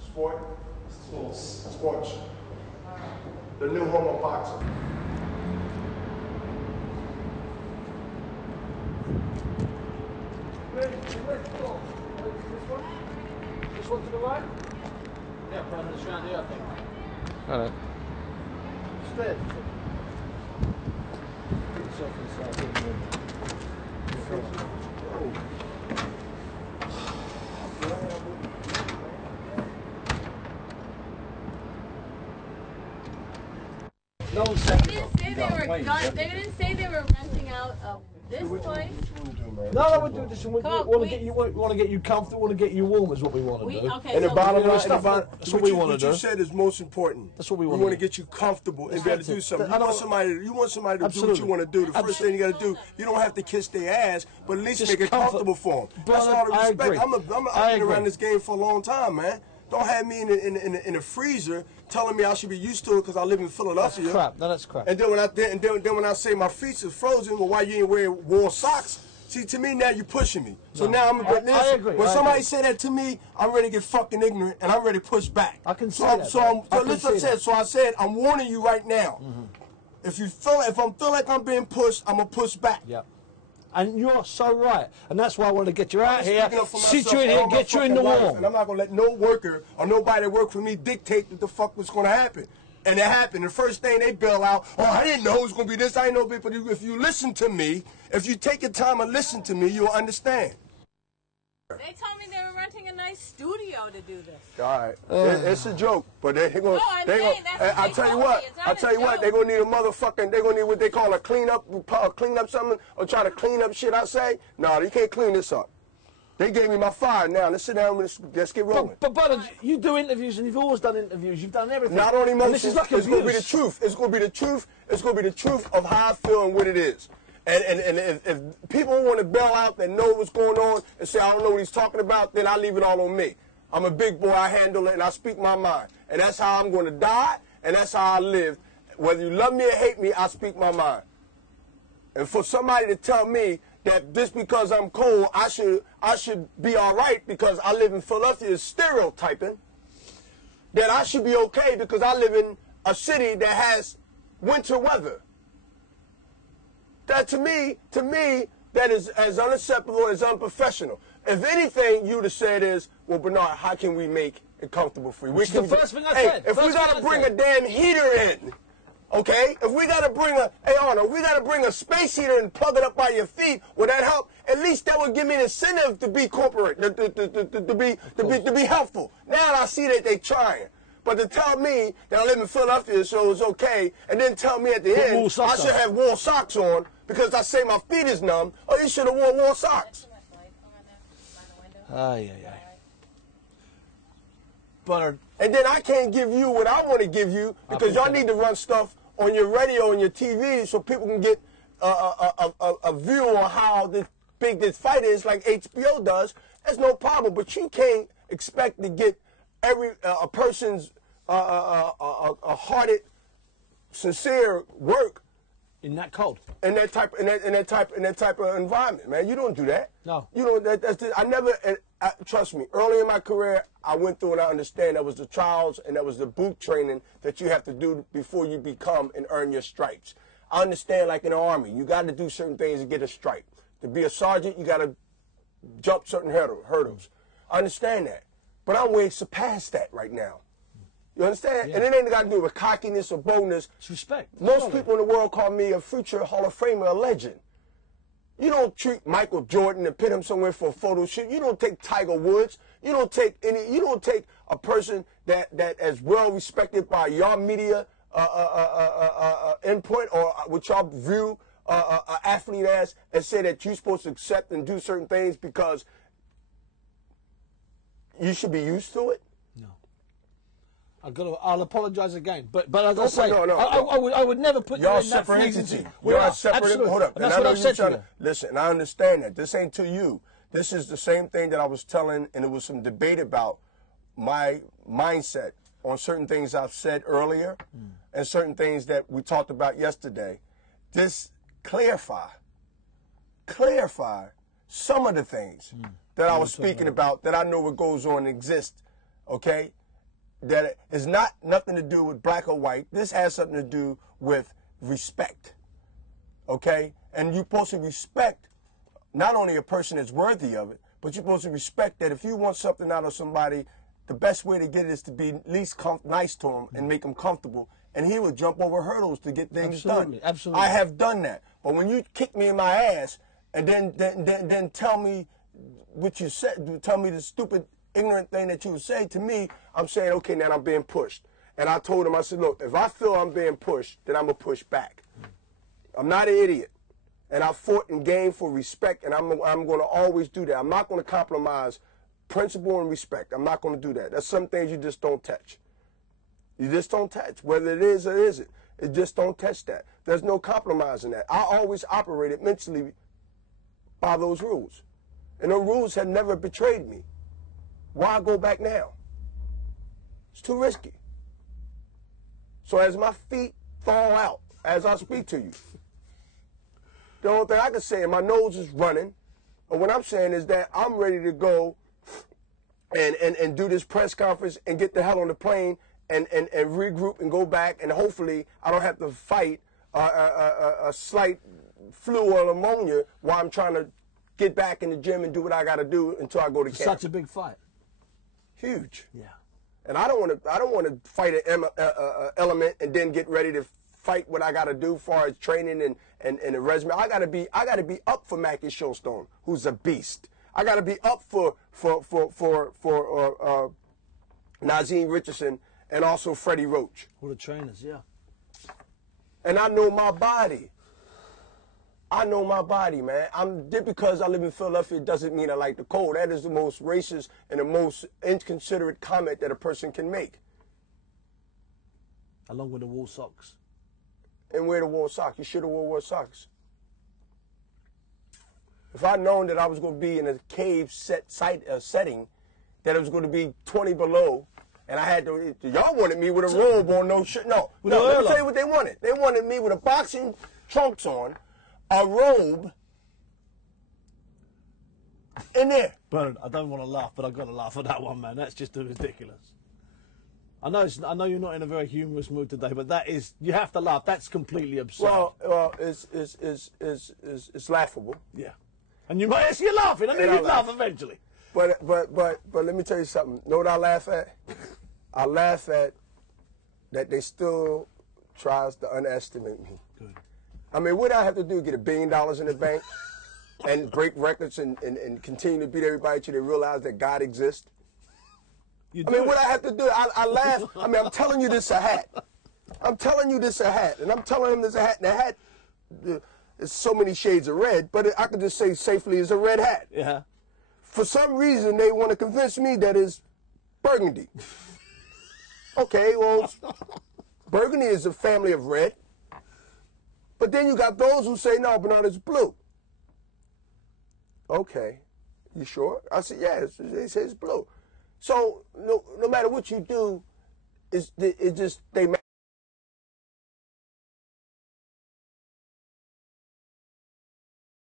Sports. The new homo boxer. This one to the right? Yeah, probably this round here, I think. All right. Straight. Put yourself inside. No one said they didn't say they were done. They didn't say they were renting out of this place. No, we'll do this. We want to get you comfortable. We want to get you warm. Is what we want to do. Okay, and so the bottom line, that's what we want to do. What you said is most important. That's what we want. We want to get you comfortable and be able to do something. You want somebody to do what you want to do. The first thing you got to do, you don't have to kiss their ass, but at least make it comfortable for them. That's all the respect. I've been around this game for a long time, man. Don't have me in a freezer telling me I should be used to it because I live in Philadelphia. That's crap. No, that's crap. And then when I say my feet is frozen, well, why you ain't wearing warm socks? See, to me now you're pushing me. So now I'm. I agree. When somebody say that to me, I'm ready to get fucking ignorant and I'm ready to push back. I can see that. So I said I'm warning you right now. If I'm feel like I'm being pushed, I'm gonna push back. Yep. And you're so right. And that's why I want to get you out here, sit you in myself, here, get you in the warm. And I'm not going to let no worker or nobody that work for me dictate what the fuck was going to happen. And it happened. The first thing they bail out, oh, I didn't know it was going to be this. I didn't know. But if you listen to me, if you take your time and listen to me, you'll understand. They told me they were renting a nice studio to do this. All right, it's a joke, but they're gonna. I tell you what, they're gonna need a motherfucking. They're gonna need what they call a clean up something, or try to clean up shit. I say, no, you can't clean this up. They gave me my fire now. Let's sit down and let's get rolling. But you do interviews, and you've always done interviews. You've done everything. Not on emotions. This is like it's gonna be the truth. It's gonna be the truth. It's gonna be the truth of how I feel and what it is. And if people want to bail out that know what's going on and say, I don't know what he's talking about, then I leave it all on me. I'm a big boy, I handle it, and I speak my mind. And that's how I'm going to die, and that's how I live. Whether you love me or hate me, I speak my mind. And for somebody to tell me that just because I'm cold, I should be all right because I live in Philadelphia is stereotyping, that I should be okay because I live in a city that has winter weather. That to me, that is as unacceptable as unprofessional. If anything, you'd have said is, well, Bernard, how can we make it comfortable for you? The first thing I said. If we got to bring a damn heater in, okay? If we got to bring Arnold, we got to bring a space heater and plug it up by your feet, would that help? At least that would give me an incentive to be corporate, to be helpful. Now I see that they trying. But to tell me that I live in Philadelphia so it's okay, and then tell me at the end I should have warm socks on because I say my feet is numb, or you should have worn warm socks. Bernard. And then I can't give you what I want to give you because y'all need to run stuff on your radio and your TV so people can get a view on how big this fight is like HBO does. That's no problem, but you can't expect to get a person's hearted, sincere work in that cold, in that type of environment, man. You don't do that. No. You know I never. Trust me. Early in my career, I went through and I understand that was the trials and that was the boot training that you have to do before you become and earn your stripes. I understand, like in the Army, you got to do certain things to get a stripe. To be a sergeant, you got to jump certain hurdles. I understand that. But I'm way surpassed that right now. You understand? Yeah. And it ain't got to do with cockiness or boldness. It's respect. Most people in the world call me a future Hall of Famer, a legend. You don't treat Michael Jordan and put him somewhere for a photo shoot. You don't take Tiger Woods. You don't take a person that is well respected by your media input or what y'all view an athlete as and say that you're supposed to accept and do certain things because you should be used to it. No. I'll apologize again, but as I say, no. I would never put you in that freezing. You're separate. Hold up. That's what I've said to you. Listen, and I understand that. This ain't to you. This is the same thing that I was telling, and there was some debate about my mindset on certain things I've said earlier and certain things that we talked about yesterday. Just clarify some of the things that I was speaking about that I know what goes on and exists, okay? That is nothing to do with black or white. This has something to do with respect, okay? And you're supposed to respect not only a person that's worthy of it, but you're supposed to respect that if you want something out of somebody, the best way to get it is to be at least nice to him and make him comfortable. And he would jump over hurdles to get things done. Absolutely. I have done that. But when you kick me in my ass and then tell me what you said, tell me the stupid, ignorant thing that you would say to me, I'm saying, okay, now I'm being pushed. And I told him, I said, look, if I feel I'm being pushed, then I'm going to push back. I'm not an idiot. And I fought and gained for respect, and I'm going to always do that. I'm not going to compromise principle and respect. I'm not going to do that. There's some things you just don't touch. You just don't touch, whether it is or isn't. It just don't touch that. There's no compromise in that. I always operated mentally by those rules. And those rules have never betrayed me. Why go back now? It's too risky. So as my feet fall out, as I speak to you, the only thing I can say, and my nose is running, and what I'm saying is that I'm ready to go and do this press conference and get the hell on the plane and regroup and go back, and hopefully I don't have to fight a slight flu or pneumonia while I'm trying to get back in the gym and do what I got to do until I go to camp. Such a big fight. Huge. Yeah. And I don't want to fight an element and then get ready to fight what I got to do as far as training and the resume. I got to be up for Mackie Showstone, who's a beast. I got to be up for Nazeem Richardson and also Freddie Roach. All the trainers, yeah. And I know my body. I know my body, man. Just because I live in Philadelphia doesn't mean I like the cold. That is the most racist and the most inconsiderate comment that a person can make. Along with the wool socks. And wear the wool socks. You should have wore wool socks. If I'd known that I was going to be in a cave setting, that it was going to be 20 below, and I had to, y'all wanted me with a robe on, no shit. No, let me tell you what they wanted. They wanted me with a boxing trunks on, a robe, in there. Bernard, I don't want to laugh, but I've got to laugh at that one, man. That's just ridiculous. I know you're not in a very humorous mood today, but that is, you have to laugh. That's completely absurd. Well, it's laughable. Yeah. And you might, you're laughing. I knew you'd laugh eventually. But let me tell you something. Know what I laugh at? I laugh at that they still tries to underestimate me. Good. I mean, what do I have to do? Get $1 billion in the bank and break records and continue to beat everybody till they realize that God exists? I mean, what I have to do? I laugh. I mean, I'm telling you this a hat. I'm telling you this a hat. And I'm telling him this a hat. And the hat is so many shades of red, but I could just say safely it's a red hat. Yeah. For some reason, they want to convince me that it's burgundy. Okay, well, burgundy is a family of red. But then you got those who say, no, Bernard, it's blue. Okay, you sure? I said, yeah, they say it's blue. So no matter what you do, it just, they